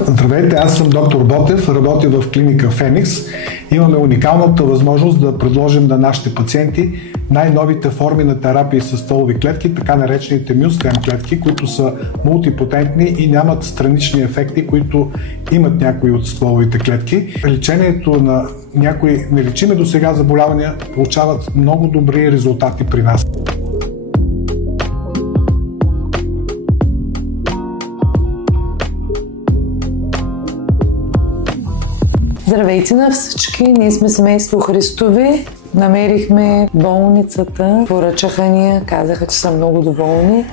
Здравейте, аз съм доктор Ботев, работя в клиника Феникс. Имаме уникалната възможност да предложим на нашите пациенти най-новите форми на терапии с стволови клетки, така наречените мюстем клетки, които са мултипотентни и нямат странични ефекти, които имат някои от стволовите клетки. Лечението на някои нелечими досега заболявания получават много добри резултати при нас. Здравейте на всички! Ние сме семейство Христови. Намерихме болницата, поръчаха ни, казаха, че са много доволни.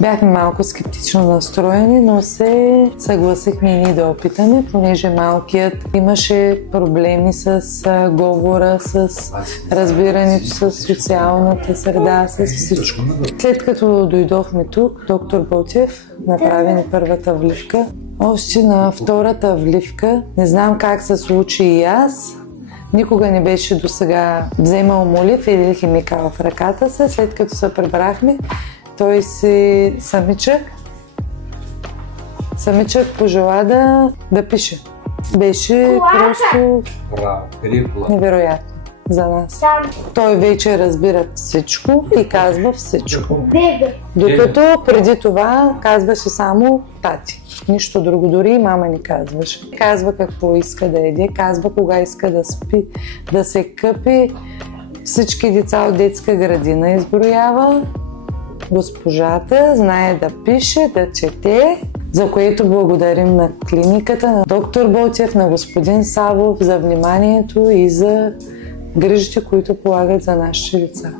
Бяхме малко скептично настроени, но се съгласихме и ние да опитаме, понеже малкият имаше проблеми с говора, с разбирането, с социалната среда, с всичко. След като дойдохме тук, доктор Ботев направи ни първата вливка. Още на втората вливка, не знам как се случи и аз, никога не беше досега вземал молив или химикал в ръката си. След като се прибрахме, той си самичък пожела да пише. Беше просто невероятно за нас. Той вече разбира всичко и казва всичко. Докато преди това казваше само тати. Нищо друго, дори и мама ни казваше. Казва какво иска да еде, казва кога иска да спи, да се къпи. Всички деца от детска градина изброява. Госпожата знае да пише, да чете, за което благодарим на клиниката, на доктор Ботев, на господин Савов за вниманието и за грижите, които полагат за нашите деца.